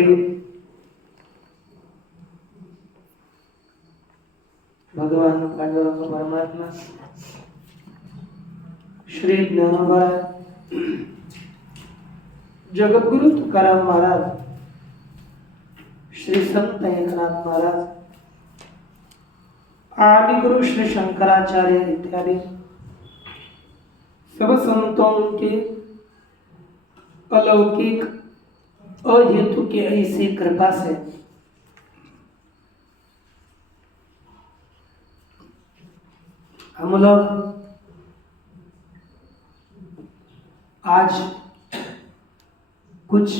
श्री भगवान पांडुरंग परमात्मा श्री ज्ञानोबा जगद्गुरु तुकाराम महाराज, श्री संत एकनाथ महाराज, आदि गुरु श्री शंकराचार्य इत्यादि सब संतों की अलौकिक अहेतु की ऐसी कृपा से हम लोग आज कुछ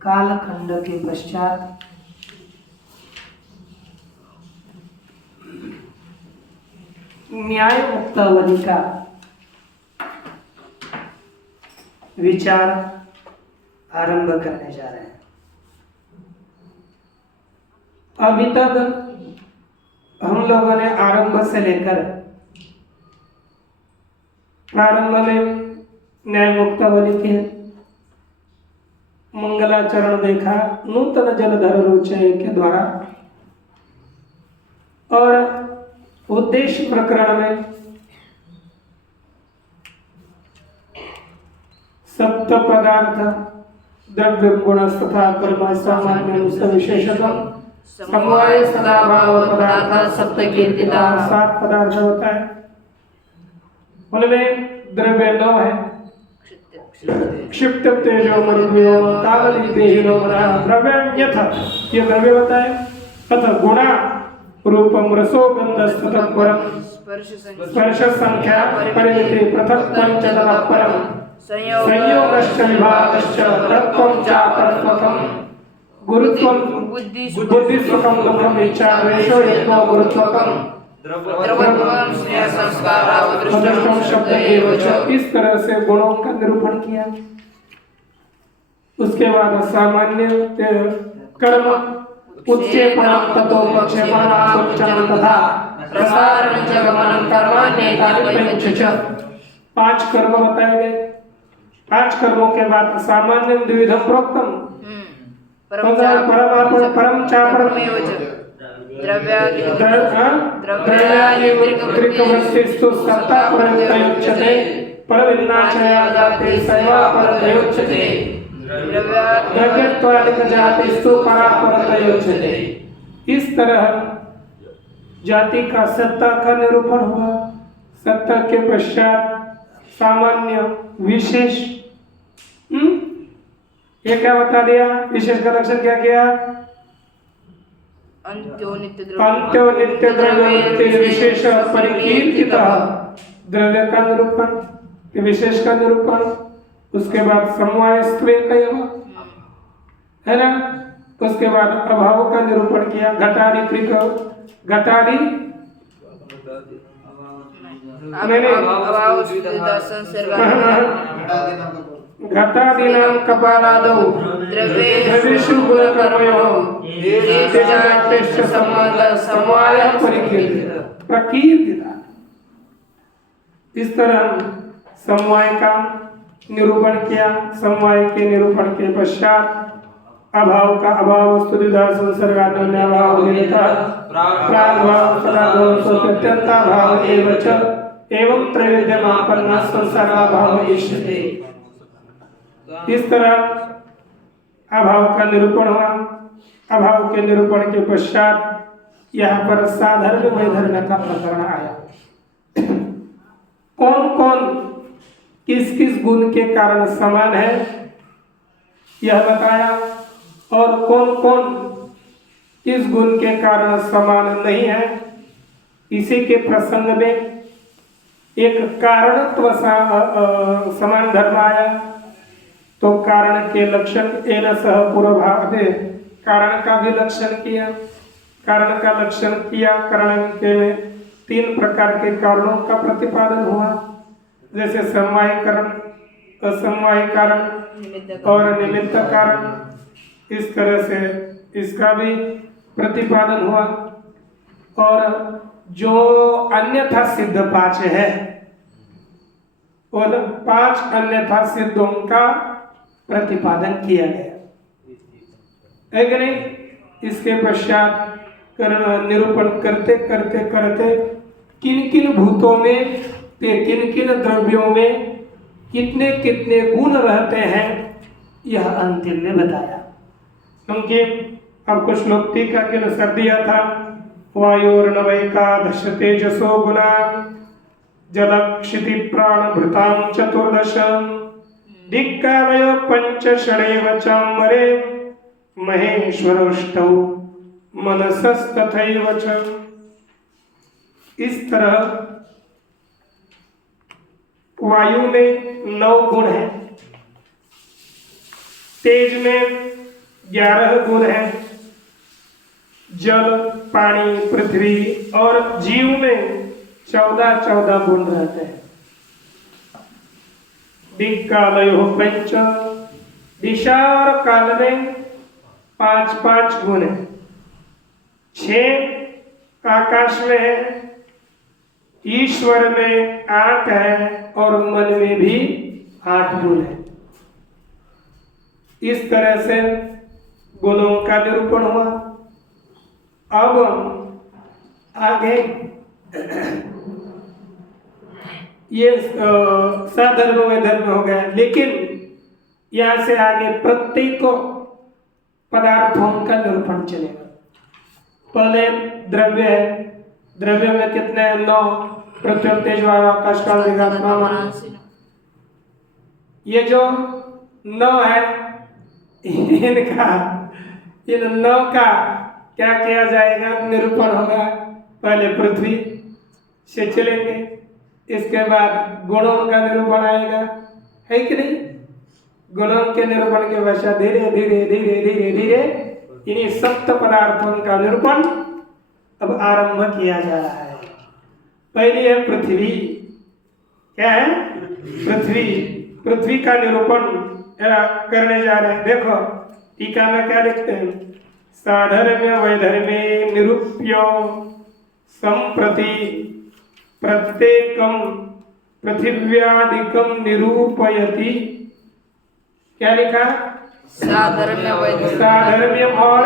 कालखंड के पश्चात न्याय मुक्तावली का विचार आरंभ करने जा रहे हैं। अभी तक हम लोगों ने आरंभ से लेकर प्रारंभ में न्याय मुक्तावली के मंगलाचरण देखा, नूतन जलधर रुचय के द्वारा, और उद्देश्य प्रकरण में सत्य पदार्थ द्रव्य गुण तथा कर्म सामान्य विशेषतम समवाय सदा भाव पदार्थ सत्य कीर्तिता 7 पदार्थ होता है। उनमें द्रव्य 9 है, क्षिप्त तेजो मरुद्यो कालली देहिनो द्रव्यन्यथ, ये द्रव्य होता है। तथा गुणा रूपम रसो गंधस्ततः परम स्पर्श संख्या परिमिति पृथक पंचतः परम संयोगश्च विभागश्च तत्त्वं चापरत्वकं गुरुत्वं बुद्धिस्वकं दुःखं इच्छा द्वेषो हेतो गुरुत्वकं द्रव्यत्वं स्नेह संस्कार अदृष्टं शब्द एव च। इस तरह से गुणों का निरूपण किया। उसके बाद सामान्य कर्म उत्क्षेपणं ततो प्रक्षेपणं तथा प्रसारणं च गमनं कर्माण्येतानि पंच च। 5 कर्म बताए गए। 5 कर्मों के बाद सामान्य द्विविधम प्रोक्तम परम चापरमेव च द्रव्यादि त्रिकमस्तिस्तु सत्ता परयुच्यते परविन्नाचया जाते सेवा परयुच्यते द्रव्यत्वादिक जातिस्तु परा परयुच्यते। इस तरह जाति का सत्ता का निरूपण हुआ। सत्ता के पश्चात सामान्य विशेष, ये क्या बता दिया? विशेष का लक्षण क्या किया? अंत्यो नित्य द्रव्य विशेष परिकीर्तितः, द्रव्य का निरूपण, विशेष का निरूपण। उसके बाद समवायस्त्वे है ना। उसके बाद अभाव का निरूपण किया। घटादि त्रिक घटादि घटादीनां कपालादौ द्रव्येषु गुणकर्मयोः तेजातेश्च संबंधः समवायः प्रकीर्तितः। इस तरह समवाय का निरूपण किया। समवाय के निरूपण के पश्चात अभाव का अभाव स्तुतिदा संसर्गान्य अभाव प्रागभाव सदाभाव सत्यंताभाव एव च एवं त्रैविध्यमापन्ना संसाराभाव इष्यते। इस तरह अभाव का निरूपण हुआ। अभाव के निरूपण के पश्चात यहाँ पर साधर्म वैधर्म का प्रकरण आया। कौन कौन किस किस गुण के कारण समान है यह बताया, और कौन कौन किस गुण के कारण समान नहीं है। इसी के प्रसंग में एक कारणत्व समान धर्म आया। तो कारण के लक्षण एन सह पूर्वभावे कारण का भी लक्षण किया। कारण का लक्षण किया। कारण के में 3 प्रकार के कारणों का प्रतिपादन हुआ, जैसे समवाय कारण, असमवाय कारण और निमित्त कारण। इस तरह से इसका भी प्रतिपादन हुआ। और जो अन्यथा सिद्ध 5 है, और 5 अन्यथा सिद्धों का प्रतिपादन किया गया। है कि नहीं। इसके पश्चात निरूपण करते करते करते किन किन भूतों में, किन किन द्रव्यों में कितने कितने गुण रहते हैं, यह अंतिम में बताया। क्योंकि आपको श्लोक टीका के अनुसार दिया था, वायोर्नवैकादश तेजसो गुणा जलक्षिति प्राणभृतां चतुर्दश दिक्कालयो पंच षडेव चाम्बरे महेश्वरोष्टौ मनसस्तथैव च। इस तरह वायु में 9 गुण हैं, तेज में 11 गुण हैं, जल पानी पृथ्वी और जीव में 14 गुण रहते हैं। दिक्कालयो पंच, दिशा और काल में 5 गुण है। 6 आकाश में है, ईश्वर में 8 है और मन में भी 8 गुण है। इस तरह से गुणों का निरूपण हुआ। अब आगे ये सधर्म वैधर्म हो गया, लेकिन यहां से आगे प्रत्येक पदार्थों का निरूपण चलेगा। पहले द्रव्य है, द्रव्य में कितने हैं? 9, पृथ्वी तेज वायु आकाश काल मेघात्मा। ये जो 9 है, इनका इन 9 का क्या किया जाएगा? निरूपण होगा। पहले पृथ्वी से चलेंगे, इसके बाद गुणों का निरूपण आएगा, है कि नहीं। गुणों के निरूपण के पश्चात धीरे धीरे धीरे धीरे धीरे इन्हीं सप्त पदार्थों का निरूपण अब आरंभ किया जा रहा है। पहली है पृथ्वी। क्या है? पृथ्वी। पृथ्वी का निरूपण करने जा रहे हैं। देखो टीका में क्या लिखते हैं? साधर्म्य वैधर्म्ये निरूप्य संप्रति प्रत्येकम पृथिव्यादिकम निरूपयति। क्या लिखा? साधर्म्य और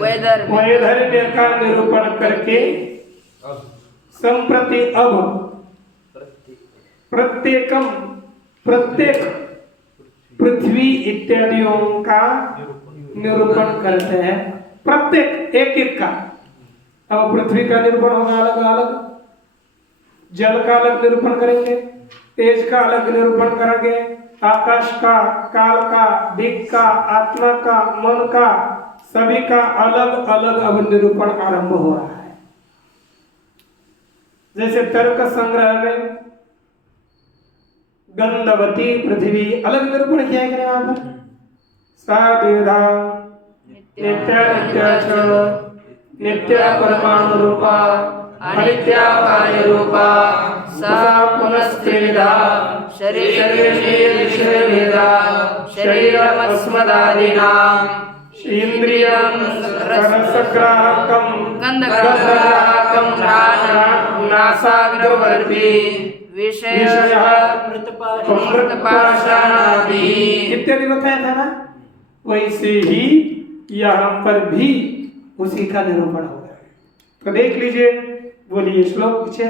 वैधर्म्य का निरूपण करके संप्रति अब प्रत्येकम प्रत्येक पृथ्वी इत्यादियों का निरूपण करते हैं। प्रत्येक एक एक का। अब पृथ्वी का निरूपण होगा अलग अलग, जल का अलग निरूपण करेंगे, तेज का अलग निरूपण करेंगे, आकाश का, काल का, दिक् का, आत्मा का, मन का, सभी का अलग अलग अब निरूपण आरंभ हो रहा है। जैसे तर्क संग्रह में गंधवती पृथ्वी अलग निरूपण किया गया वहां पर। साद्विधा नित्या नित्या च नित्या परमाणु रूपा अनित्या कार्य रूपा सा पुनस्त्रिविधा शरीरमस्मदादीनाम् इंद्रियं रसग्राहकं गन्धग्राहकं नासाग्रवर्ती विषयः अमृतपाषाणादि इत्यादि बताया था ना। वैसे ही यहाँ पर भी उसी का निरूपण होगा। तो देख लीजिए, बोलिए श्लोक पीछे।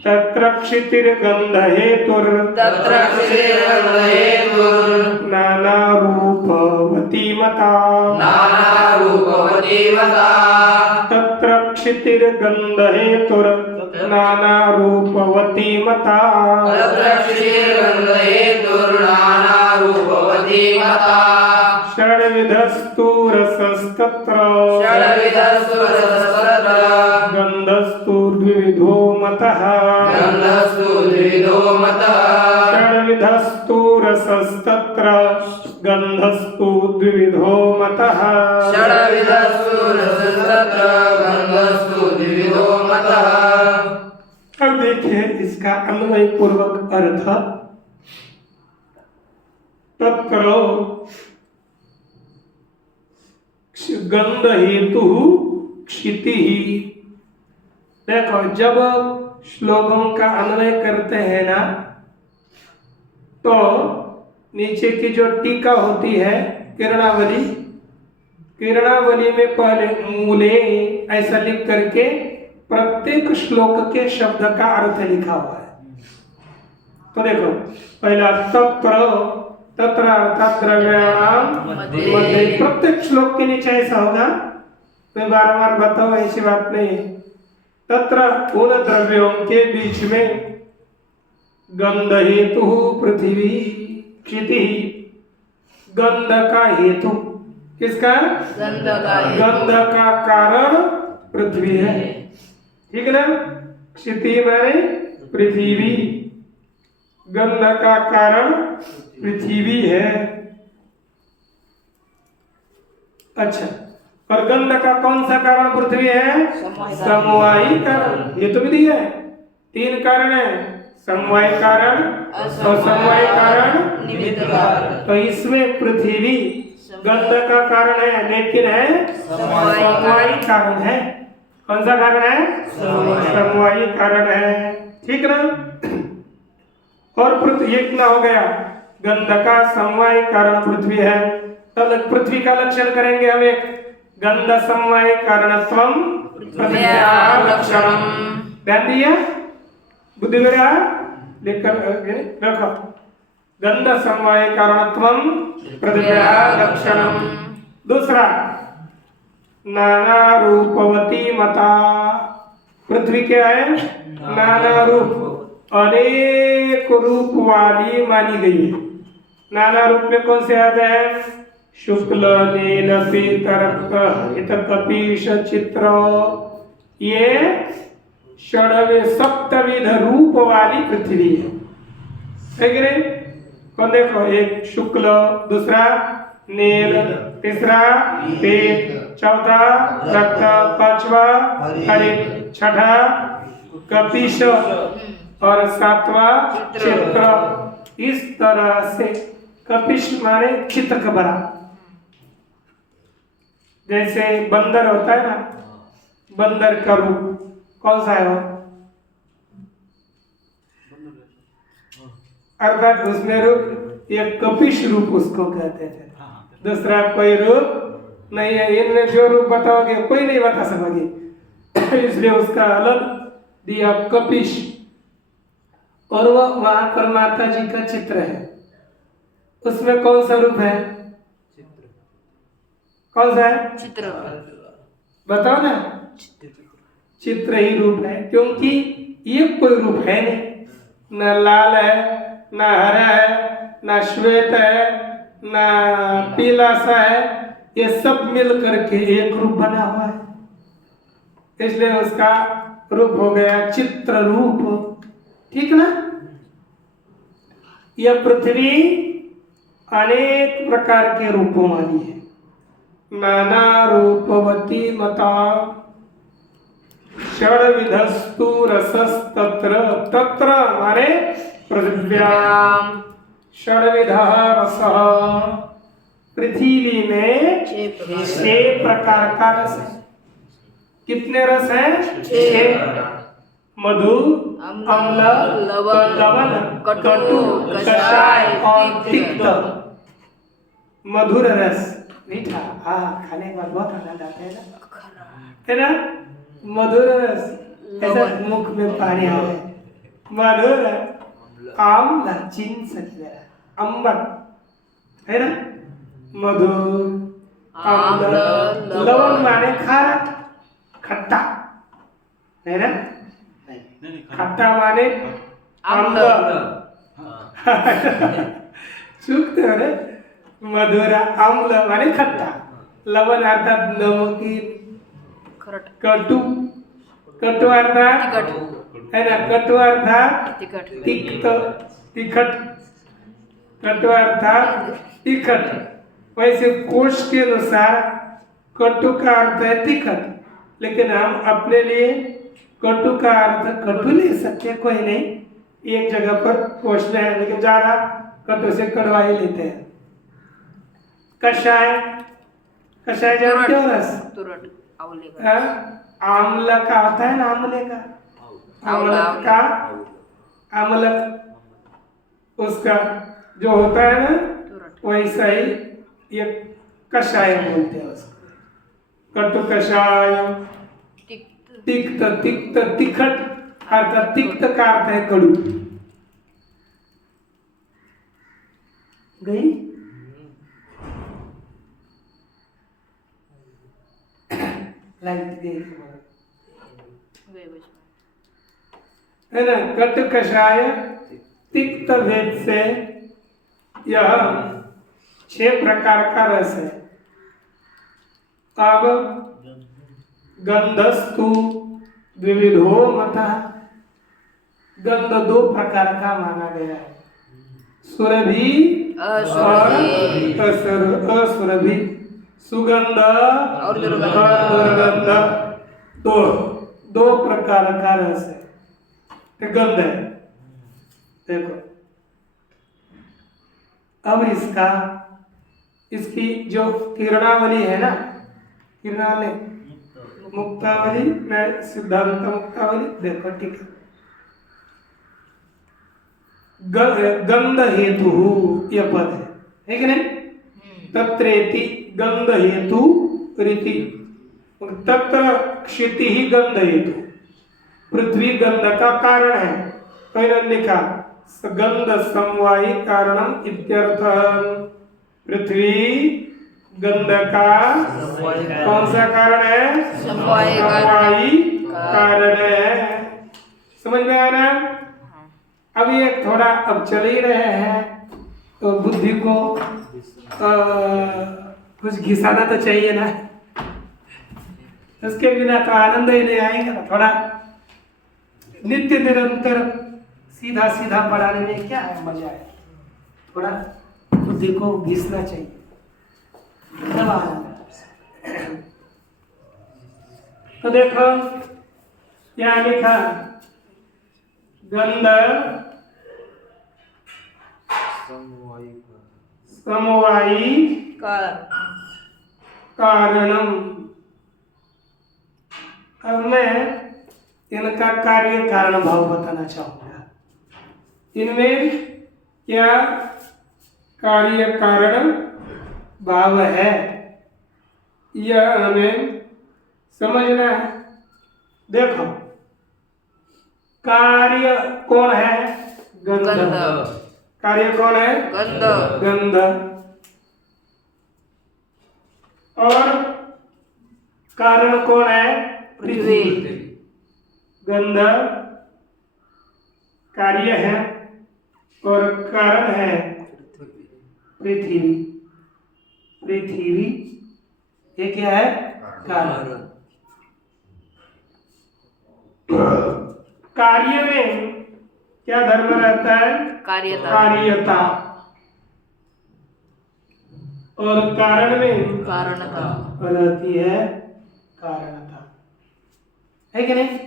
तत्र क्षितिर्गन्ध हेतुर् नाना रूपवती मता तत्र क्षितिर्गन्ध हेतुर् नाना रूपवती मता षड्विधस्तु रसस्तत्र गन्धस्तु द्विविधो मतः षड्विधस्तु रसस्तत्र गन्धस्तु द्विविधो मतः। अब देखिए इसका अन्वय पूर्वक अर्थ। तत्र गंध हेतु क्षिति। देखो जब श्लोकों का अन्वय करते हैं ना, तो नीचे की जो टीका होती है किरणावली, किरणावली में पहले मूले ऐसा लिख करके प्रत्येक श्लोक के शब्द का अर्थ लिखा हुआ है। तो देखो पहला तत्र, तत्र अर्थात द्रव्याणाम मध्य, प्रत्येक श्लोक के नीचे ऐसा होगा। मैं बार बार बताऊं ऐसी बात नहीं है। तत्र उन द्रव्यों के बीच में गंध हेतु पृथ्वी क्षिति, गंध का हेतु किसका? गंध का कारण पृथ्वी है, ठीक है ना। क्षिति माने पृथ्वी, गंध का कारण पृथ्वी है। अच्छा, और गंध का कौन सा कारण पृथ्वी है? समवायी कारण। ये तो भी दिया है, 3 कारण है, समवाय कारण, असमवाय कारण, निमित्त कारण। तो इसमें पृथ्वी गंध का कारण है, लेकिन है समवायी कारण है। कौन सा कारण है? समवायी कारण है, ठीक ना। और पृथ्वी ये कितना हो गया? गंध का समवाय कारण पृथ्वी है। तो पृथ्वी का लक्षण करेंगे हम एक, गंध समवाय कारणत्वम पृथ्व्याः लक्षणम। ध्यान दिया, बुद्धि में रहा, लेकर रखो। गंध समवाय कारणत्वम पृथ्व्याः लक्षणम। दूसरा, नाना रूपवती मता। पृथ्वी क्या है? नाना रूप, अनेक रूप वाली मानी गई है। नाना रूप में कौन से आते हैं? शुक्ल, नील, पीत, कपीश, चित्र। ये षडवे सप्तविध रूप वाली पृथ्वी है कि नहीं? कौन देखो, एक शुक्ल, दूसरा नील, तीसरा पीत, चौथा रक्त, पांचवा हरित, छठा कपीश और सातवां चित्र। इस तरह से कपीश माने चित्र का बड़ा, जैसे बंदर होता है ना, बंदर का रूप कौन सा है वो? अर्थात उसमें रूप, एक कपीश रूप उसको कहते हैं। दूसरा कोई रूप नहीं है। इनमें जो रूप बताओगे कोई नहीं बता सकोगे, इसलिए उसका अलग दिया कपीश। और वो वहां पर माता जी का चित्र है, उसमें कौन सा रूप है? कौन सा है? चित्र। बताओ ना, चित्र ही रूप है, क्योंकि ये कोई रूप है नहीं, न लाल है, न हरा है, न श्वेत है, न पीला सा है। ये सब मिल करके एक रूप बना हुआ है, इसलिए उसका रूप हो गया चित्र रूप, ठीक ना। यह पृथ्वी अनेक प्रकार के रूपों वाली है। नाना रूपवती मता षड्विधस्तु रसस्तत्र। तत्र माने पृथ्व्याम षड्विधः रसः। पृथ्वी में 6 प्रकार का रस है। कितने रस हैं? 6। मधु, अम्ल, लवण, कटु, कषाय और तिक्त। मधुर रस, मीठा, खाने के बाद बहुत आनंद आता है ना। मधुर रस, ऐसा मुख में पानी आ रहा है। मधुर, आम्ल, चीन सकते, अम्बर है ना। मधुर, अम्ल, लवण माने खारा, खट्टा है ना। खट्टा माने अम्ल, चूकते हो रे। मधुर, अम्ल माने खट्टा, लवण अर्थात नमकीन, कटु, कटु अर्थात है ना, कटु अर्थात तिक्त, तिखट, कटु अर्थात तिखट। वैसे कोश के अनुसार कटु का अर्थ है तिखट, लेकिन हम अपने लिए कटु का अर्थ कटु ले सकते, कोई नहीं, एक जगह पर कोश में है, लेकिन ज्यादा कटु से कड़वा ही लेते हैं। कषाय, कषाय जानते हो रस? आमला का होता है ना, आमले का, आमलक का, आमलक उसका जो होता है ना, वैसा ही ये कषाय बोलते हैं उसको। कटु कषाय, तिक्त तिक्त तिखट अर्थात तिक्त का अर्थ है कड़ू। गई लाइट गई है ना। कटु कषाय तिक्त भेद से यह 6 प्रकार का रस है। अब गंधस्तु विविधो मतः, गंध 2 प्रकार का माना गया है, सुरभि और असुरभि, सुगंध और दुर्गंध, दो प्रकार का रस है, गंध है। देखो अब इसकी जो किरणावली है ना, किरणावली मुक्तावली में सिद्धांत मुक्तावली देखो, ठीक है। गंध हेतु यह पद है कि नहीं, तत्रेति गंध हेतु रीति, तत्र क्षिति ही गंध हेतु, पृथ्वी गंध का कारण है। तो इन्होंने लिखा गंध समवायी कारणम इत्यर्थ, पृथ्वी गंध का कौन सा कारण है, समवायी कारण है। समझ में आया ना। अब ये थोड़ा अब चल ही रहे हैं तो बुद्धि को कुछ घिसाना तो चाहिए ना, उसके बिना तो आनंद ही नहीं आएगा ना। थोड़ा नित्य निरंतर सीधा सीधा पढ़ाने में क्या है मजा है, थोड़ा बुद्धि को घिसना चाहिए तब आनंद। तो देखो क्या लिखा, गंध समवायी कारणम। अब मैं इनका कार्य कारण भाव बताना चाहूंगा। इनमें क्या कार्य कारण भाव है यह हमें समझना है। देखो कार्य कौन है, गंध। कार्य कौन है, गंध। और कारण कौन है, पृथ्वी। गंध कार्य है और कारण है पृथ्वी। पृथ्वी ये क्या है, कारण। कार्य में क्या धर्म रहता है, कार्यता। और कारण में कारणता रहती है, कारणता है कि नहीं।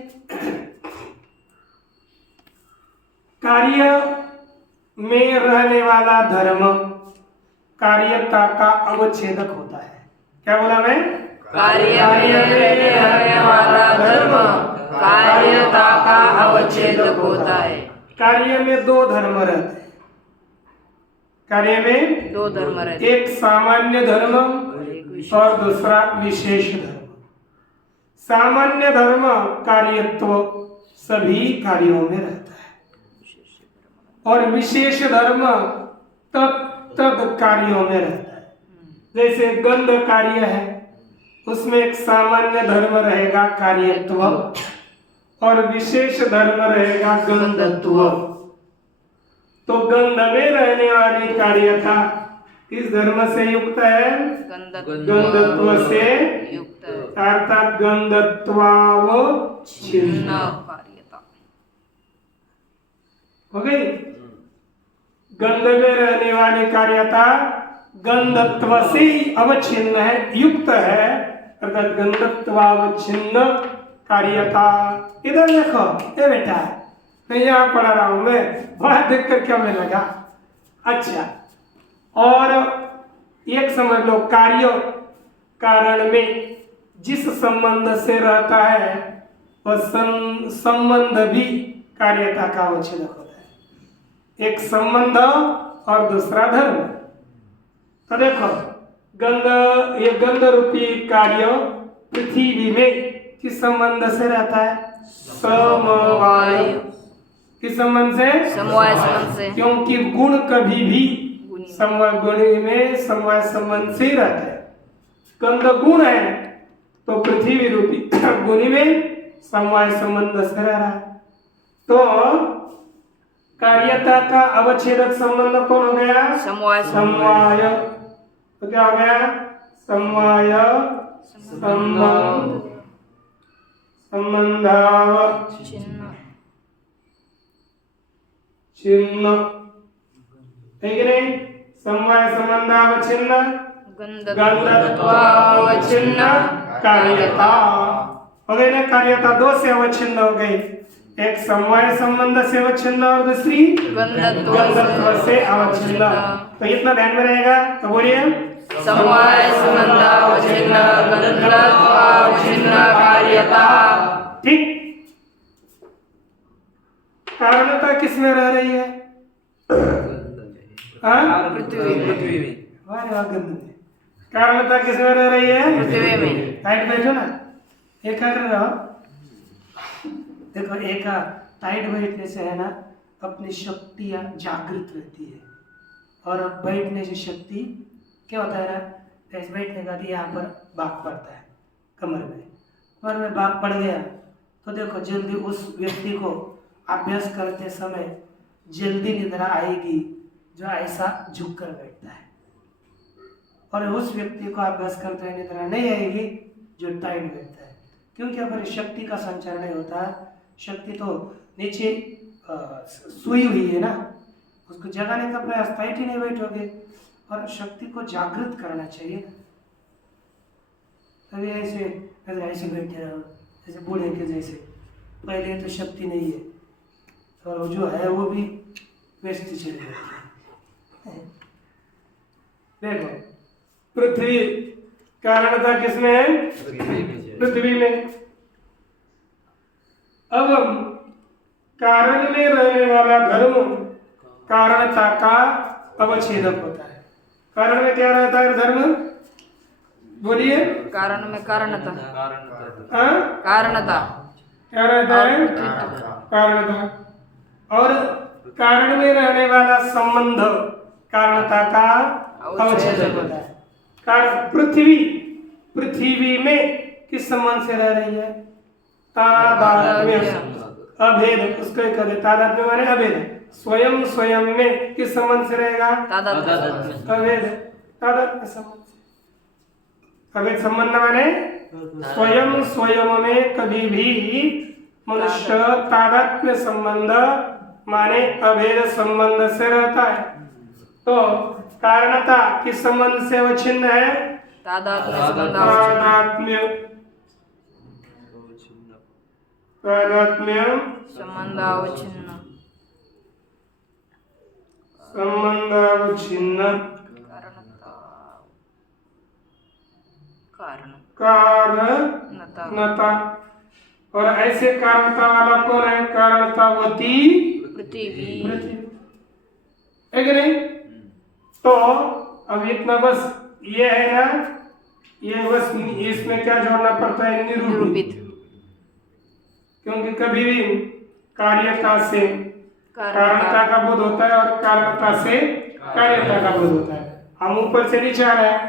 कार्य में रहने वाला धर्म कार्यता का अवच्छेदक होता है। क्या बोला मैं, कार्य में रहने वाला धर्म कार्यता का अवच्छेदक होता है। कार्य में 2 धर्म रहते हैं, कार्य में 2 धर्म रहते हैं, एक सामान्य धर्म और दूसरा विशेष धर्म। सामान्य धर्म कार्यत्व सभी कार्यों में रहता है और विशेष धर्म तद कार्यों में रहता है। जैसे गंध कार्य है, उसमें एक सामान्य धर्म रहेगा कार्यत्व और विशेष धर्म रहेगा गंधत्व। तो गंध में रहने वाली कार्यता किस धर्म से युक्त है, गंधत्व से युक्त, अर्थात गंधत्वावच्छिन्न कार्यता हो गई। गंध में रहने वाली कार्यता गंधत्व से अवच्छिन्न है, युक्त है, अर्थात गंधत्वावच्छिन्न कार्यता। इधर देखो, ये बेटा मैं यहाँ पढ़ा रहा हूं, मैं वहां देख कर क्या मैं लगा। अच्छा, और एक समझ लो, कार्य कारण में जिस संबंध से रहता है वह संबंध भी कार्यता का अवच्छेदक होता है। एक संबंध और दूसरा धर्म। तो देखो गंध, ये गंध रूपी कार्य पृथ्वी में किस संबंध से रहता है? समवाय। किस संबंध से? समवाय संबंध से। क्योंकि गुण कभी भी समवाय गुणी में समवाय संबंध से ही रहता है। गंध गुण है तो पृथ्वी रूपी गुणी में समवाय संबंध से रह रहा है। तो कार्यता का अवच्छेदक संबंध कौन हो गया? समवाय। समवाय। तो क्या हो गया? समवाय संबंध संबंधावच्छिन्न चिन्ह, है कि नहीं? समवाय संबंधावच्छिन्न गंधत्वावच्छिन्न कार्यता हो गई ना। कार्यता दो से अवच्छिन्न हो गई, एक समवाय संबंध से अवच्छिन्न और दूसरी गंधत्व से अवच्छिन्न। तो इतना ध्यान में रहेगा। तो बोलिए समवाय संबंधावच्छिन्न गंधत्वावच्छिन्न कार्यता। ठीक। कारणता किसमें रह रही है? पृथ्वी में। कारणता किसमें रह रही है? पृथ्वी में। टाइट बैठो ना, एकाग्र रहो। देखो एक टाइट बैठने से है ना अपनी शक्तियाँ जागृत रहती है, और बैठने से शक्ति क्या होता है ना, ऐसे बैठने का यहाँ पर बाग पड़ता है कमर में बाग पड़ गया तो देखो जल्दी उस व्यक्ति को अभ्यास करते समय जल्दी निद्रा आएगी जो ऐसा झुक कर बैठता है, और उस व्यक्ति को अभ्यास करते हुए निद्रा नहीं आएगी जो टाइट बैठता है। क्योंकि अगर शक्ति का संचार नहीं होता, शक्ति तो नीचे सोई हुई है ना, उसको जगाने का प्रयास, टाइट ही नहीं बैठोगे। और शक्ति को जागृत करना चाहिए ना, तभी ऐसे बैठे रहो जैसे बूढ़े के जैसे। पहले तो शक्ति नहीं है और जो है वो भी व्यस्त चली जाती है। देखो पृथ्वी कारणता किसमें है? पृथ्वी में। अब कारण में रहने वाला धर्म कारणता का अवच्छेदक होता है। कारण में क्या रहता है धर्म? बोलिए। कारण में कारणता। कारणता क्या रहता है? कारणता। और कारण में रहने वाला संबंध कारणता का अवच्छेदक होता है। कारण पृथ्वी में किस संबंध से रह रही है? तादात्म्य अभेद, उसको एक कहते तादात्म्य माने अभेद। स्वयं में किस संबंध से रहेगा? अभेद तादात्म्य संबंध से। अभेद संबंध माने स्वयं में कभी भी मनुष्य तादात्म्य संबंध माने अभेद संबंध से रहता है। तो कारणता किस संबंध से अवच्छिन्न है? तादात्म्य संबंधावच्छिन्न कारणता। और ऐसे कारणता वाला कौन है? कारणतावती पृथ्वी। है कि नहीं? तो अब इतना बस ये है ना, ये बस इसमें क्या जोड़ना पड़ता है? निरूपित। क्योंकि कभी भी कार्यता से कारणता का बोध होता है और कारणता से कार्यता का बोध होता है। हम ऊपर से नीचे आ रहे हैं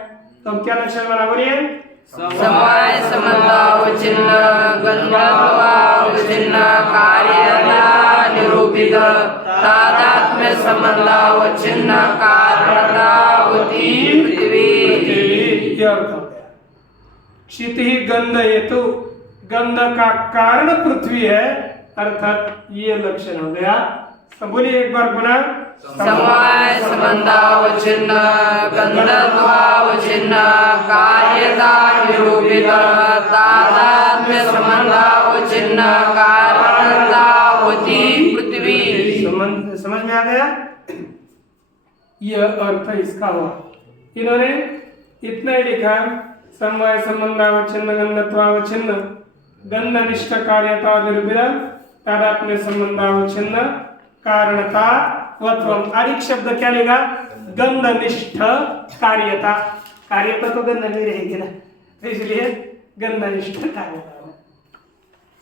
तो क्या लक्षण बना? बोलिए। समवाय संबंधावच्छिन्न गंधत्वावच्छिन्न कार्यता निरूपित तादात्म्य संबंधावच्छिन्न कारणतावती पृथ्वी। ये अर्थ हो गया। क्षिति गंध हेतु, गंध का कारण पृथ्वी है, अर्थात ये लक्षण हो गया। बोलिए एक बार पुनः। समवाय संबंधावच्छिन्न गंधत्वावच्छिन्न कार्यता निरूपित तादात्म्य संबंधावच्छिन्न कारणतावती पृथ्वी। समझ में आ गया? यह अर्थ इसका हुआ। इन्होंने इतना ही लिखा, समवाय संबंधावच्छिन्न गंधत्वावच्छिन्न गंधनिष्ठ कार्यता निरूपित तादात्म्य संबंधावच्छिन्न कारणता वत्वम। अधिक शब्द क्या लेगा? गंधनिष्ठ कार्यता। कार्यता तो गंध नहीं रहेगी ना, इसलिए गंधनिष्ठ कार्यता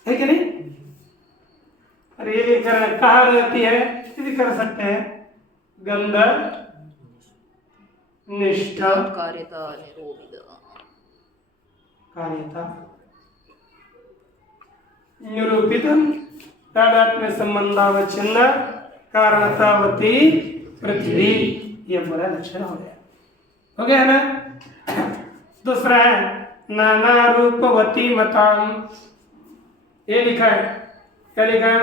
है कि नहीं? और ये भी कहाँ रहती है, ये भी कर सकते हैं, गंध निष्ठ कार्यता निरूपित कार्यता निरूपित तादात्म्य संबंधावच्छिन्न कारणतावती पृथ्वी, ये पूरा लक्षण हो गया ना। दूसरा है नाना रूपवती मताम, ये लिखा है, क्या लिखा है?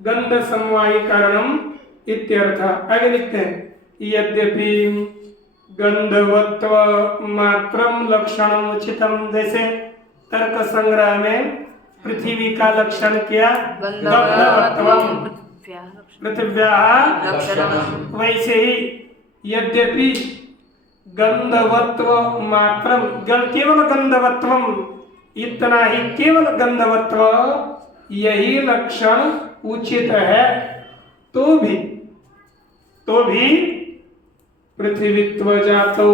गंध समवायी कारणम इत्यर्थ। आगे लिखते हैं यद्यपि गंधवत्व मात्रम लक्षणम उचितम, जैसे तर्क संग्रह में पृथ्वी का लक्षण किया गंधवत्वम पृथिव्याः लक्षणम, वैसे ही यद्यपि गंधवत्व मात्रम, केवल गंधवत्वम, इतना ही केवल गंधवत्व यही लक्षण उचित है, तो भी पृथ्वीत्व जातौ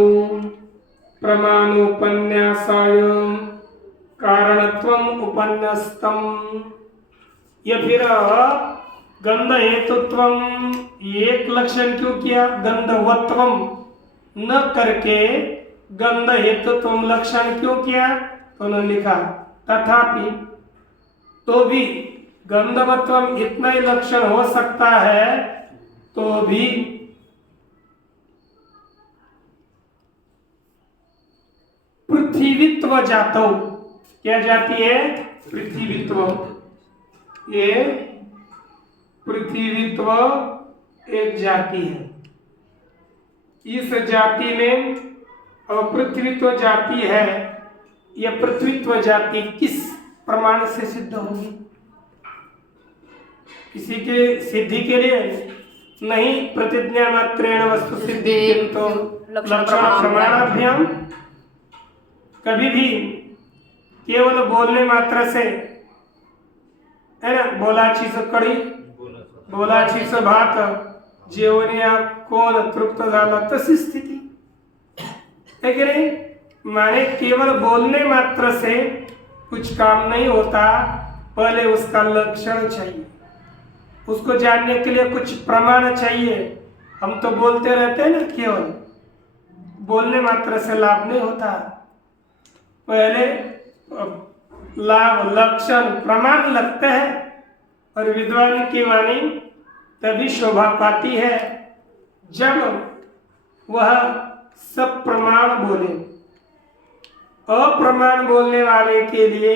प्रमाणोपन्यासाय कारणत्वम उपन्यस्तम, या फिर गंध हेतुत्वम एक लक्षण क्यों किया, गंधवत्वम न करके गंध हेतुत्वम लक्षण क्यों किया, तो उन्होंने लिखा तथापि, तो भी गंधवत्वम इतना ही लक्षण हो सकता है, तो भी पृथ्वीत्व जातौ, क्या जाती है? पृथ्वीत्व, ये पृथ्वीत्व एक जाति है, इस जाति में अपृथ्वीत्व जाति है, यह पृथ्वीत्व जाति किस प्रमाण से सिद्ध होगी? किसी के सिद्धि के लिए नहीं, प्रतिज्ञा मात्रेण वस्तु सिद्धि किंतु लक्षण प्रमाणाभ्याम, कभी भी केवल बोलने मात्र से, है ना, बोलाची से कडी, बोलाची से भात, जेवण्या कोण तृप्त झाला, तशी स्थिती है कि नहीं? माने केवल बोलने मात्र से कुछ काम नहीं होता, पहले उसका लक्षण चाहिए, उसको जानने के लिए कुछ प्रमाण चाहिए। हम तो बोलते रहते हैं ना, केवल बोलने मात्र से लाभ नहीं होता, पहले लाभ लक्षण प्रमाण लगते हैं, और विद्वान की वाणी तभी शोभा पाती है जब वह सब प्रमाण बोले। अप्रमाण बोलने वाले के लिए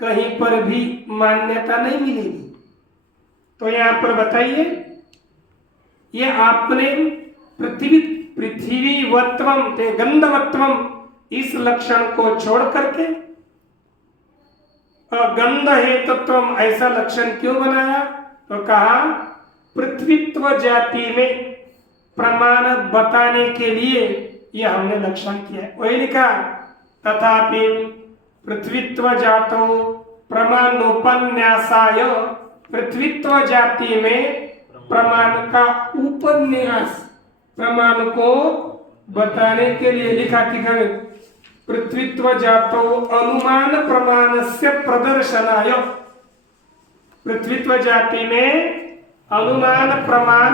कहीं पर भी मान्यता नहीं मिलेगी। तो यहाँ पर बताइए, ये आपने पृथ्वीवत्वम गंधवत्वम इस लक्षण को छोड़ करके गंध हेतुत्वम ऐसा लक्षण क्यों बनाया? तो कहा पृथ्वीत्व जाति में प्रमाण बताने के लिए यह हमने लक्षण किया है। वही लिखा तथापि पृथ्वीत्व जातो प्रमाणोपन्यासाय, पृथ्वीत्व जाति में प्रमाण का उपन्यास, प्रमाण को बताने के लिए लिखा कि पृथ्वीत्व जातो अनुमान प्रमाणस्य प्रदर्शनाय, पृथ्वीत्व जाति में अनुमान प्रमाण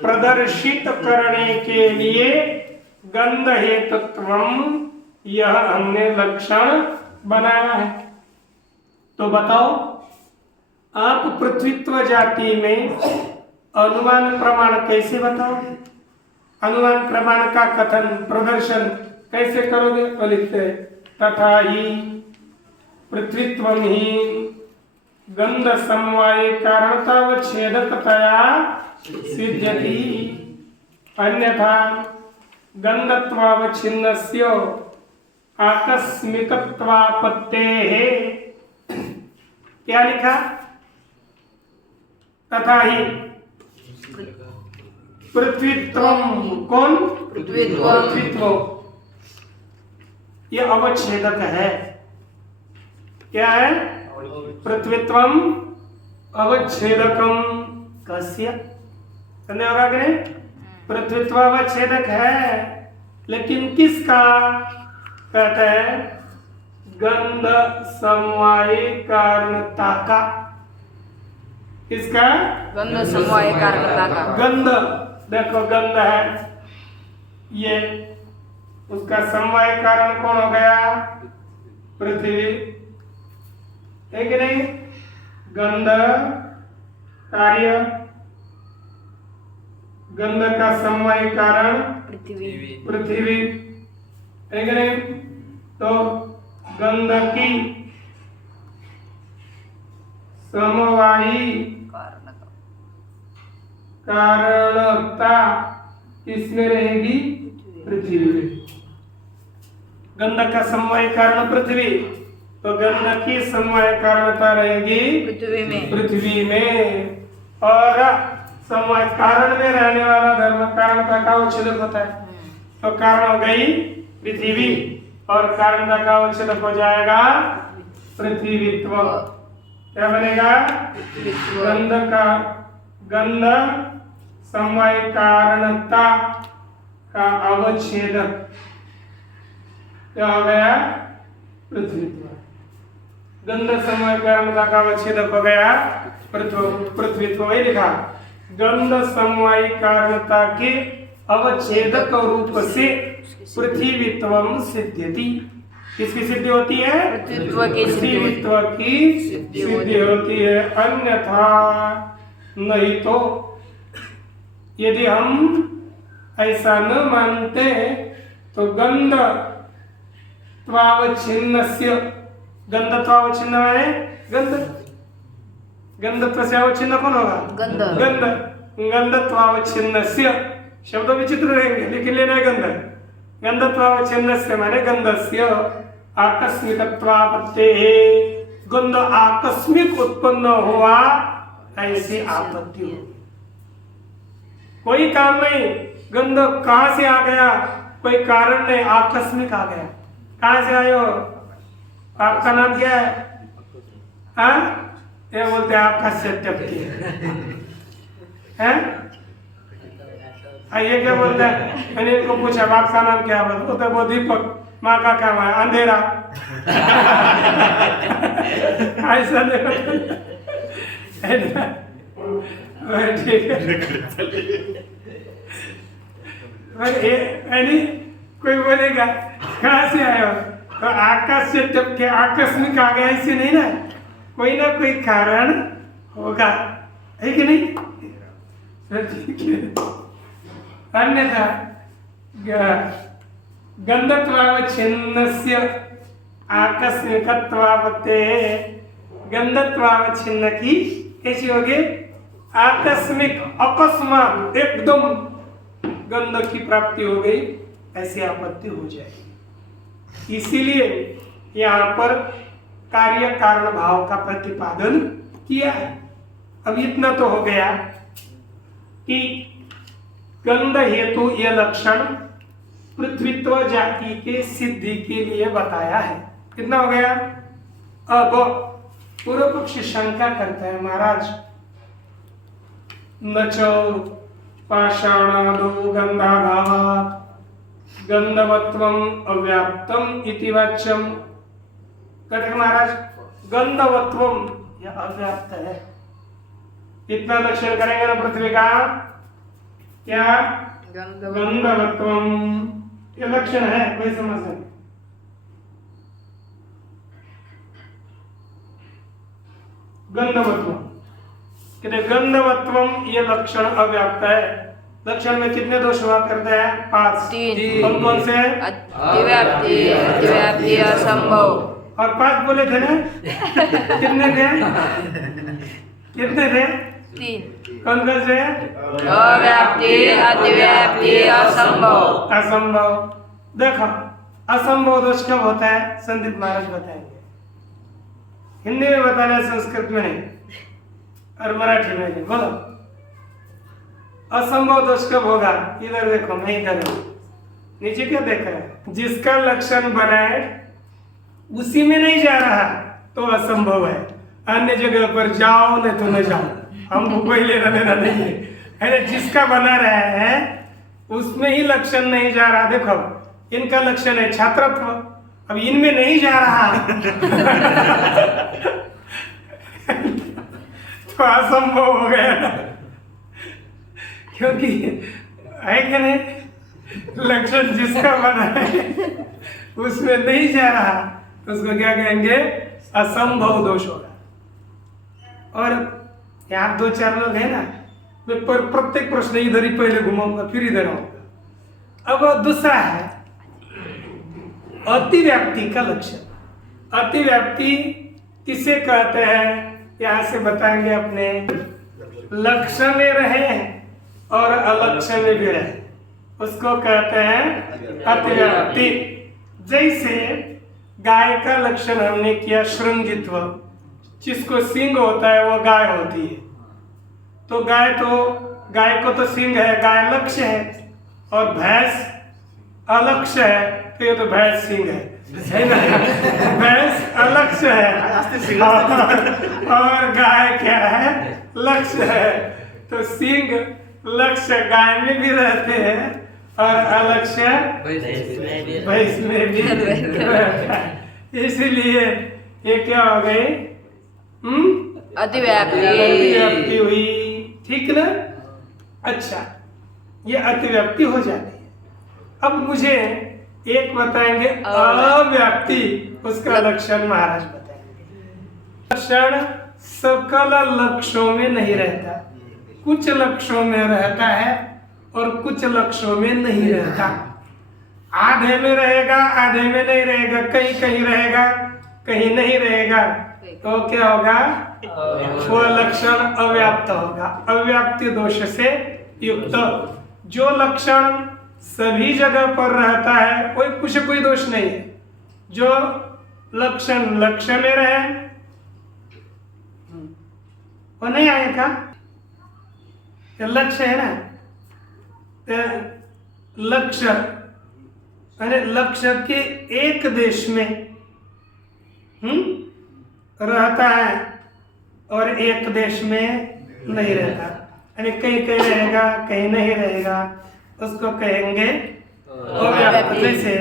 प्रदर्शित करने के लिए गंध हेतुत्वम यह हमने लक्षण बनाया है। तो बताओ, आप पृथ्वीत्व जाति में अनुमान प्रमाण कैसे बताओगे? अनुमान प्रमाण का कथन प्रदर्शन कैसे करोगे? तो लिखते तथा ही पृथ्वीत्वम ही गंध समवाय कारणतावच्छेदकतया सिद्ध्यति, अन्यथा गंधत्वावच्छिन्नस्य आकस्मिकत्वापत्तेः। क्या लिखा? तथा ही पृथ्वीत्वम, कौन? पृथ्वीत्व, यह अवच्छेदक है। क्या है? पृथ्वीत्वम अवच्छेदकम कस्य, समझ होगा कि नहीं? पृथ्वीत्व अवच्छेदक है, लेकिन किसका? कहते हैं गंध समवायी कारणता का, इसका गंध समवाय कारणता का। गंध, देखो गंध है ये, उसका समवाय कारण कौन हो गया? पृथ्वी, है कि नहीं? गंध कार्य, गंध का समवाय कारण पृथ्वी, पृथ्वी, है कि नहीं? तो गंध की समवायी कारणता किसमें रहेगी? पृथ्वी में। गंध का समवाय कारण पृथ्वी, तो गंध की समवाय कारणता रहेगी पृथ्वी में। पृथ्वी में। और समवाय कारण में रहने वाला धर्म कारणता का उच्छेदक होता है, तो कारण हो गई पृथ्वी और कारणता का उच्छेदक हो जाएगा पृथ्वीत्व। क्या बनेगा? गंध का गंध समवाय कारणता का अवच्छेदक क्या हो गया? पृथ्वीत्व। गंध समवाय कारणता का अवच्छेदक हो गया पृथ्वीत्व। वही लिखा, गंध समवाय कारणता के अवच्छेदक रूप से पृथ्वीत्वम सिद्ध्यति। किसकी सिद्धि होती है? पृथ्वीत्व की पृथ्वीत्व की सिद्धि होती है। अन्यथा नहीं तो, यदि हम ऐसा न मानते तो गंध त्वावच्छिन्नस्य, गंधत्वावच्छिन्न माने गंध, गंधत्व से अवच्छिन्न कौन होगा? गंध। गंध, गंधत्वावच्छिन्नस्य शब्द विचित्र रहेंगे लेकिन लेना है गंध। गंधत्वावच्छिन्नस्य माने गंधस्य आकस्मिकत्वापत्तेः, गंध आकस्मिक उत्पन्न हुआ ऐसी आपत्ति हो। कोई काम नहीं, गंध कहां से आ गया? कोई कारण नहीं, आकस्मिक आ गया। कहां से आए हो? आपका नाम क्या है? हाँ, ये बोलते हैं आपका सत्यपति है। ये क्या बोलता है? मैंने इनको पूछा बाप का नाम क्या? बोलते वो दीपक, माँ का क्या है? अंधेरा। ऐसा नहीं, ठीक है। कोई बोलेगा कहाँ से आए हो? तो आकाश से टपके आकस्मिक आ गया ऐसे नहीं ना, कोई ना कोई कारण होगा, है कि नहीं? ठीक है। अन्यथा गंधत्वावच्छिन्नस्य आकस्मिकत्वापत्तेः, गंधत्वावच्छिन्न की कैसी होगी? आकस्मिक, अकस्मात एकदम गंध की प्राप्ति हो गई ऐसी आपत्ति हो जाएगी। इसीलिए यहाँ पर कार्य कारण भाव का प्रतिपादन किया है। अब इतना तो हो गया कि गंध हेतु यह लक्षण पृथ्वीत्व जाति के सिद्धि के लिए बताया है। कितना हो गया? अब पूर्व पक्षी शंका करता है, महाराज नच पाषाणादो गंधाभावात् गंधवत्वम अव्याप्तम इति वाच्यम। कहते हैं महाराज गंधवत्वम यह अव्याप्त है। इतना लक्षण करेंगे ना पृथ्वी का, क्या? गंधवत्वम ये लक्षण है, कोई समझ नहीं। गंधवत्वम कहते गंधवत्वम ये लक्षण अव्याप्त है। लक्षण में कितने दोष हुआ करते हैं? 5। कौन कौन से? अतिव्याप्ति, अतिव्याप्ति, असंभव। और 5 बोले थे ना? कितने थे? कितने थे? 3। कौन कौन से? अव्याप्ति, अतिव्याप्ति, असंभव। असंभव। देखो असंभव दोष कब होता है? संदीप महाराज बताएंगे। हिंदी में बताना है, संस्कृत में नहीं और मराठी में नहीं। बोलो असंभव दोष कब होगा? इधर देखो, मैं इधर हूं, नीचे क्या देख रहे हैं? जिसका लक्षण बनाए उसी में नहीं जा रहा तो असंभव है। अन्य जगह पर जाओ नहीं तो न जाओ, हमको कोई लेना देना नहीं है। जिसका बना रहे हैं उसमें ही लक्षण नहीं जा रहा। देखो इनका लक्षण है छात्रत्व, अब इनमें नहीं जा रहा तो असंभव हो गया ना, क्योंकि है कि नहीं, लक्षण जिसका बना है उसमें नहीं जा रहा तो उसको क्या कहेंगे, असंभव दोष होगा। और यहाँ 2-4 लोग हैं ना, मैं प्रत्येक प्रश्न इधर ही पहले घुमाऊंगा फिर इधर आऊंगा। अब दूसरा है अतिव्याप्ति का लक्षण। अतिव्याप्ति किसे कहते हैं, यहाँ से बताएंगे। अपने लक्ष्य में रहे और अलक्ष्य में भी रहे, उसको कहते हैं अतिव्याप्ति। जैसे गाय का लक्षण हमने किया श्रृंगित्व, जिसको सींग होता है वो गाय होती है। तो गाय को तो सींग है, गाय लक्ष्य है, और भैंस अलक्ष्य है, तो ये तो भैंस सींग है ना, भैंस अलक्ष्य है और गाय क्या है, लक्ष्य है। तो सींग लक्ष्य गाय में भी रहते हैं और अलक्ष्य भैंस में भी रहता है। इसलिए ये क्या हो गई, अतिव्याप्ति हुई, ठीक ना। अच्छा, ये अतिव्याप्ति हो जाती है। अब मुझे एक बताएंगे अव्याप्ति, उसका लक्षण महाराज बताएंगे। लक्षण सकल लक्ष्यों में नहीं रहता, कुछ लक्ष्यों में रहता है और कुछ लक्ष्यों में नहीं रहता। आधे में रहेगा, आधे में नहीं रहेगा, कहीं कहीं रहेगा, कहीं नहीं रहेगा। तो क्या होगा, वो लक्षण अव्याप्त होगा, अव्याप्ति दोष से युक्त। जो लक्षण सभी जगह पर रहता है कोई दोष नहीं है। जो लक्षण लक्ष्य में रहे वो नहीं आएगा, लक्ष्य है ना, लक्ष्य अरे लक्ष्य के एक देश में रहता है और एक देश में नहीं रहता, यानी कहीं कहीं रहेगा कहीं नहीं रहेगा, उसको कहेंगे अव्याप्त। जैसे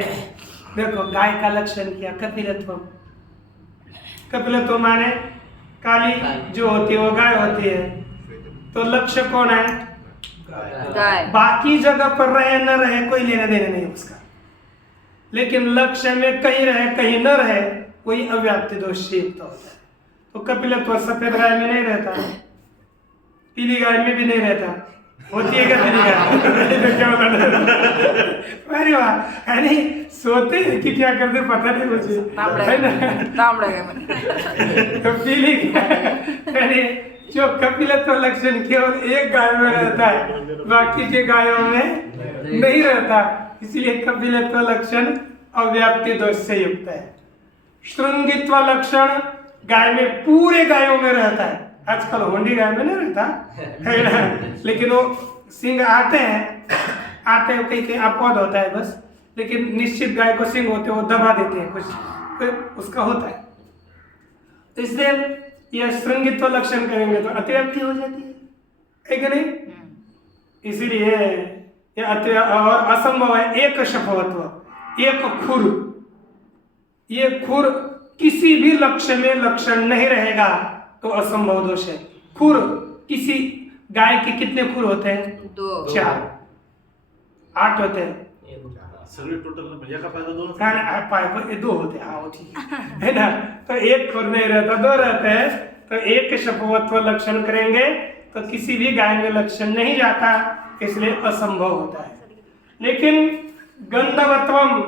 देखो, गाय का लक्षण किया कपिलत्व। कपिलत्व माने काली जो होती है वो गाय होती है, तो लक्ष्य कौन है, गाय। बाकी जगह पर रहे न रहे कोई लेना देना नहीं उसका, लेकिन लक्ष्य में कहीं रहे कहीं न रहे कोई अव्याप्ति दोष से युक्त होता है। तो कपिलत्व सफेद गाय में नहीं रहता, पीली गाय में भी नहीं रहता, होती है क्या पीली गाय क्या होता। अरे वाह, यानी सोते हैं कि क्या करते पता नहीं मुझे, है ना। तो पीली गाय यानी जो कपिलत्व लक्षण केवल एक गाय में रहता है, बाकी के गायों में नहीं रहता, इसलिए कपिलत्व लक्षण अव्याप्ति दोष से युक्त है। श्रृंगित्व लक्षण गाय में पूरे गायों में रहता है। आजकल होंडी गाय में नहीं रहता है ना, लेकिन वो सिंग आते हैं कहीं कहीं अपवाद होता है बस, लेकिन निश्चित गाय को सिंग होते हैं वो दबा देते हैं, कुछ उसका होता है। तो इसलिए यह श्रृंगित्व लक्षण करेंगे तो अतिव्याप्ति हो जाती है कि नहीं। इसीलिए यह और असंभव है। एक शफवत्व, एक खुर, ये खुर किसी भी लक्ष्य में लक्षण नहीं रहेगा तो असंभव दोष है। खुर, किसी गाय के कितने खुर होते हैं, 2, 4, 8 होते हैं, टोटल भैया का फायदा दोनों पाए को 2 होते हैं, हाँ वो ठीक है ना। तो एक खुर नहीं रहता, 2 रहते हैं, तो एक शफवत्व लक्षण करेंगे तो किसी भी गाय में लक्षण नहीं जाता, इसलिए असंभव होता है। लेकिन गंधवत्वम,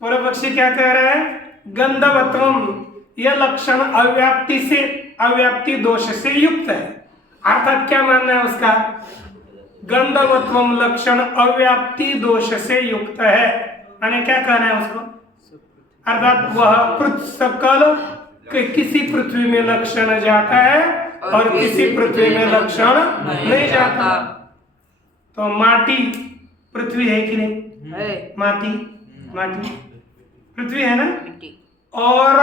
पूर्व पक्षी क्या कह रहे हैं, गंधवत्वम यह लक्षण अव्याप्ति दोष से युक्त है। अर्थात क्या मानना है उसका, गंधवत्वम लक्षण अव्याप्ति दोष से युक्त है, माने क्या कहना है उसको, अर्थात वह सकल किसी पृथ्वी में लक्षण जाता है और किसी पृथ्वी में लक्षण नहीं जाता। तो माटी पृथ्वी है कि नहीं, माटी पृथ्वी है ना, और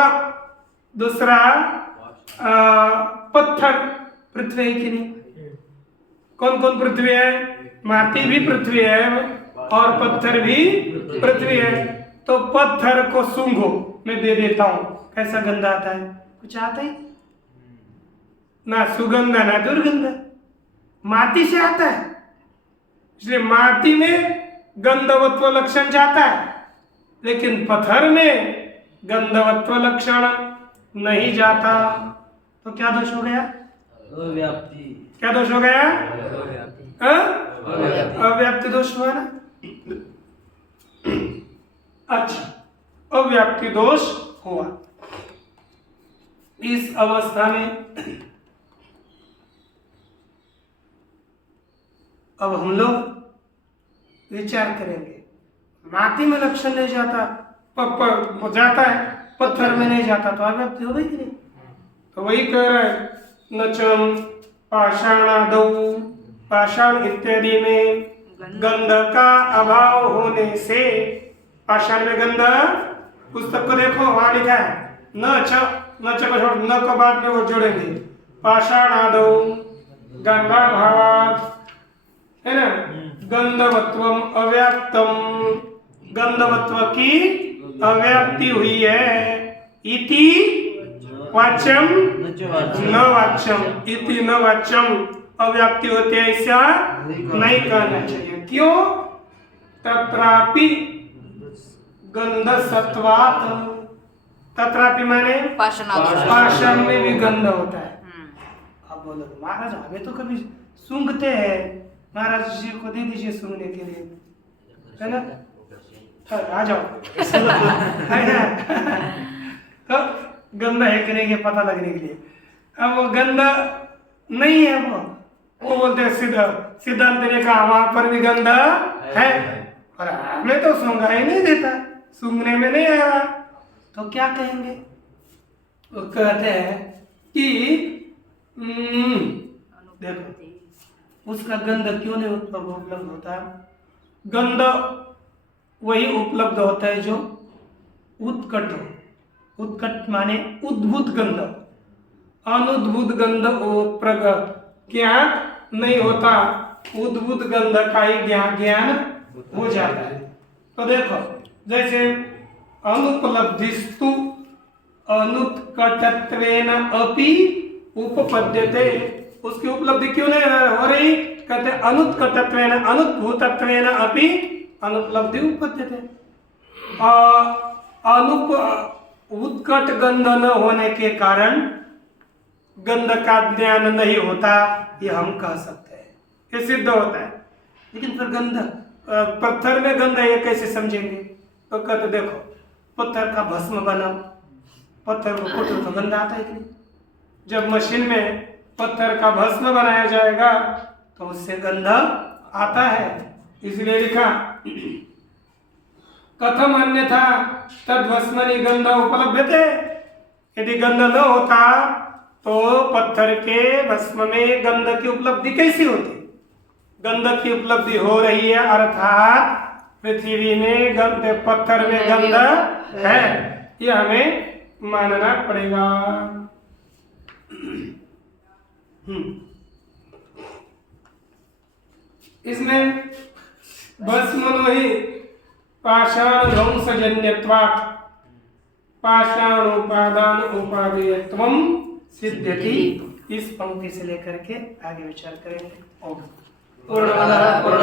दूसरा पत्थर पृथ्वी है कि नहीं। कौन कौन पृथ्वी है, माटी भी पृथ्वी है और पत्थर भी पृथ्वी है। तो पत्थर को सूंघो, मैं दे देता हूं, कैसा गंध आता है? कुछ आता ही ना, सुगंध ना दुर्गंध, माटी से आता है। इसलिए माटी में गंधवत्व लक्षण जाता है, लेकिन पत्थर में गंधवत्व लक्षण नहीं जाता। तो क्या दोष हो गया? अव्याप्ति। क्या दोष हो गया? अव्याप्ति दोष हुआ ना। अच्छा, अव्याप्ति दोष हुआ। इस अवस्था में अब हम लोग विचार करेंगे, माटी में लक्षण नहीं जाता, जाता है, पत्थर में नहीं जाता, तो अव्याप्ति हो गई कि नहीं? तो वही कह रहे हैं, नचम पाषाणादौ, पाषाण इत्यादि में गंध का अभाव होने से, पाषाण में गंध, पुस्तक को देखो वहां लिखा है न को छोड़, न को बाद में वो जोड़ेंगे, पाषाणादौ गंधाभावात्, है ना, गंधवत्वम अव्याप्तम, गंधवत्व की अव्याप्ति हुई है, इति वाच्यम न वाच्यम, इति न वाच्यम, अव्याप्ति होती है ऐसा नहीं कहना चाहिए। क्यों? तत्रापि गंध सत्वात्, तत्रापि माने पाषाण में भी गंध होता है। अब बोलो महाराज हमें तो कभी सूंघते हैं, महाराज जी को दे दीजिए सूंघने के लिए, है ना, आ जाओ है ना। तो गंदा है कि नहीं ये पता लगने के लिए, अब वो गंदा नहीं है, वो बोलते हैं सिद्धांत ने कहा वहां पर भी गंदा है, और हमें तो सूंघा ही नहीं देता, सूंघने में नहीं आया, तो क्या कहेंगे? वो कहते हैं कि देखो उसका गंध क्यों नहीं उपलब्ध होता? गंध वही उपलब्ध होता है जो उत्कट हो, उत्कट माने उद्भूत गंध, अनुद्भूत गंध वो प्रगट ज्ञात नहीं होता, उद्भूत गंध का ही ज्ञान हो जाता है। तो देखो जैसे अनुपलब्धिस्तु अनुत्कटत्वेन अपि उपपद्यते, उसकी उपलब्धि क्यों नहीं हो रही? कहते अनुत्कटत्वेन अनुद्भूतत्वेन अपि अनुपलब्धि उपपद्यते। उत्कट गंध न होने के कारण गंध का ज्ञान नहीं होता, ये हम कह सकते हैं, ये सिद्ध होता है। लेकिन फिर गंध, पत्थर में गंध है ये कैसे समझेंगे? तो कहते देखो पत्थर का भस्म बनाओ, पत्थर को कूटो तो गंध आता है कि नहीं? जब मशीन में पत्थर का भस्म बनाया जाएगा तो उससे गंध आता है, इसलिए लिखा कथम अन्यथा तद्भस्मनि गंध उपलभ्यते। यदि गंध न होता तो पत्थर के भस्म में गंध की उपलब्धि कैसी होती? गंध की उपलब्धि हो रही है, अर्थात पृथ्वी में गंध, पत्थर में गंध है, ये हमें मानना पड़ेगा। इसमें भस्मनो ही पाषाण ध्वंसजन्यत्वात् पाषाणोपादान उपादेयत्वम सिद्ध्यति। इस पंक्ति से लेकर के आगे विचार करेंगे। पूर्णमदः पूर्णमिदं